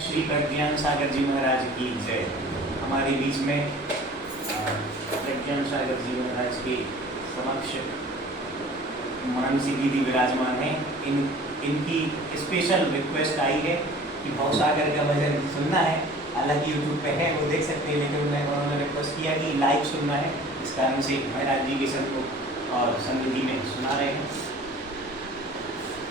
श्री प्रज्ञान सागर जी महाराज की जय। हमारे बीच में प्रज्ञान सागर जी महाराज के समक्ष मानसी दीदी विराजमान हैं। इनकी स्पेशल रिक्वेस्ट आई है कि भवसागर का भजन सुनना है। हालांकि यूट्यूब पे है, वो देख सकते हैं, लेकिन उन्होंने रिक्वेस्ट किया कि लाइव सुनना है। इस कारण से महाराज जी के संग और सन्निधि में सुना रहे हैं।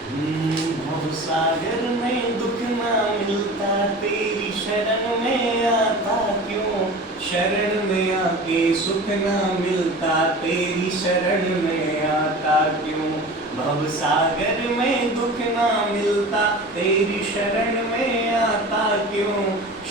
भवसागर में दुख ना मिलता, तेरी शरण में आता क्यों? शरण में आके सुख ना मिलता, तेरी शरण में आता क्यों? भवसागर में दुख ना मिलता, तेरी शरण में आता क्यों?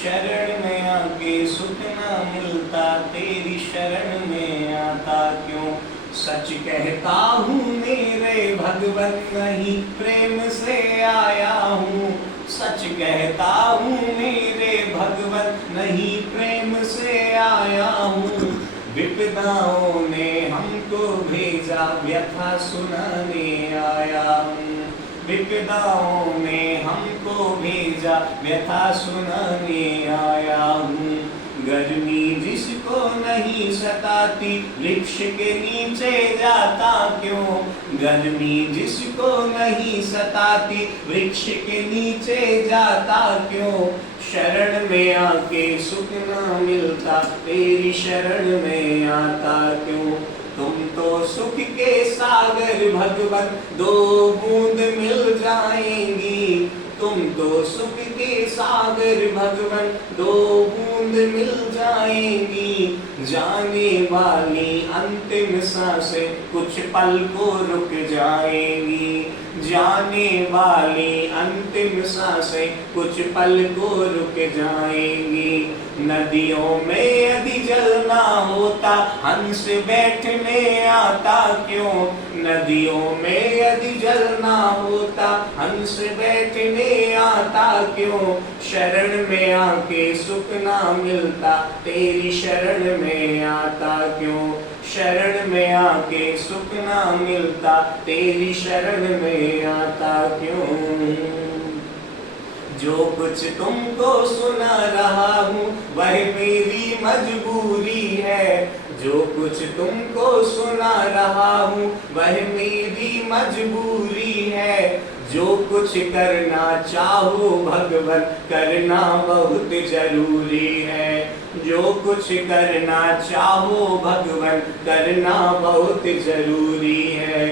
शरण में आके सुख ना मिलता, तेरी शरण में आता क्यों? सच कहता हूँ मेरे भगवन, नहीं प्रेम से आया हूँ। सच कहता हूँ मेरे भगवन, नहीं प्रेम से आया हूँ। विपदाओं ने हमको भेजा, व्यथा सुनाने आया हूँ। विपदाओं ने हमको भेजा, व्यथा सुनाने आया हूँ। गर्मी जिसको नहीं सताती, वृक्ष के नीचे जाता क्यों? गर्मी जिसको नहीं सताती, वृक्ष के नीचे जाता क्यों? शरण में आके सुख ना मिलता, तेरी शरण में आता क्यों? तुम तो सुख के सागर भगवन, दो बूंद मिल जाएंगी। तुम तो सुख के सागर भगवन, दो बूंद मिल जाएंगी। जाने वाली अंतिम सांसें कुछ पल को रुक जाएंगी। जाने वाली अंतिम सांसें कुछ पल को रुक जाएंगी। नदियों में यदि जल ना होता, हंस बैठने आता क्यों? नदियों में यदि जल ना होता, हंस बैठने आता क्यों? शरण में आके सुख ना मिलता, तेरी शरण में आता क्यों? शरण में आके सुख ना मिलता, तेरी शरण में आता क्यों? जो कुछ तुमको सुना रहा हूँ, वह मेरी मजबूरी है। जो कुछ तुमको सुना रहा हूँ, वह मेरी मजबूरी है। जो कुछ करना चाहो भगवन, करना बहुत जरूरी है। जो कुछ करना चाहो भगवन, करना बहुत जरूरी है।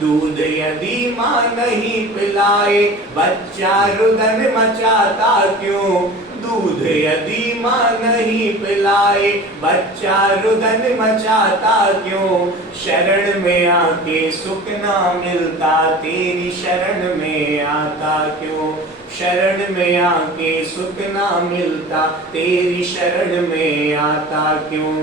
दूध यदि माँ नहीं पिलाए, बच्चा रुदन मचाता क्यों? दूध यदि माँ नहीं पिलाए, बच्चा रुदन मचाता क्यों? शरण में आके सुख ना मिलता, तेरी शरण में आता क्यों? शरण में आके सुख ना मिलता, तेरी शरण में आता क्यों?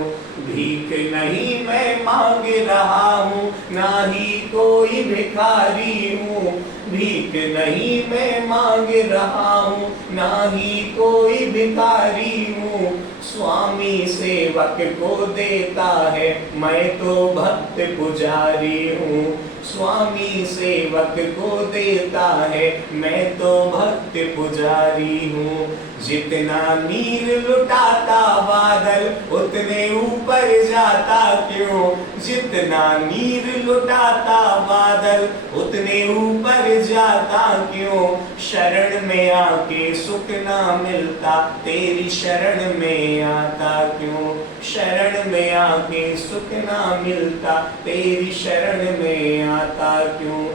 भीख नहीं मैं मांग रहा हूँ, ना ही कोई भिखारी हूँ। भीख नहीं मैं मांग रहा हूँ, ना ही कोई भिखारी हूँ। स्वामी सेवक को देता है, मैं तो भक्त पुजारी हूँ। स्वामी सेवक को देता है, मैं तो भक्त पुजारी हूँ। जितना नीर लुटाता बादल, उतने ऊपर जाता क्यों? जितना नीर लुटाता बादल, उतने ऊपर जाता क्यों? शरण में आके सुख ना मिलता, तेरी शरण में आता क्यों? शरण में आके सुख ना मिलता, तेरी शरण में आता क्यों?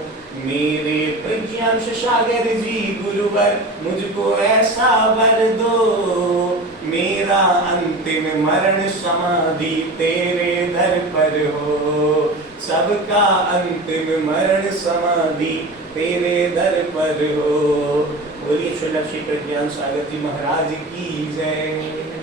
मेरे प्रज्ञान सागर जी गुरुवर, मुझको ऐसा वर दो, मेरा अंतिम मरण समाधि तेरे दर पर हो। सबका अंतिम मरण समाधि तेरे दर पर हो। बोलिए श्री प्रज्ञान सागर जी महाराज की जय।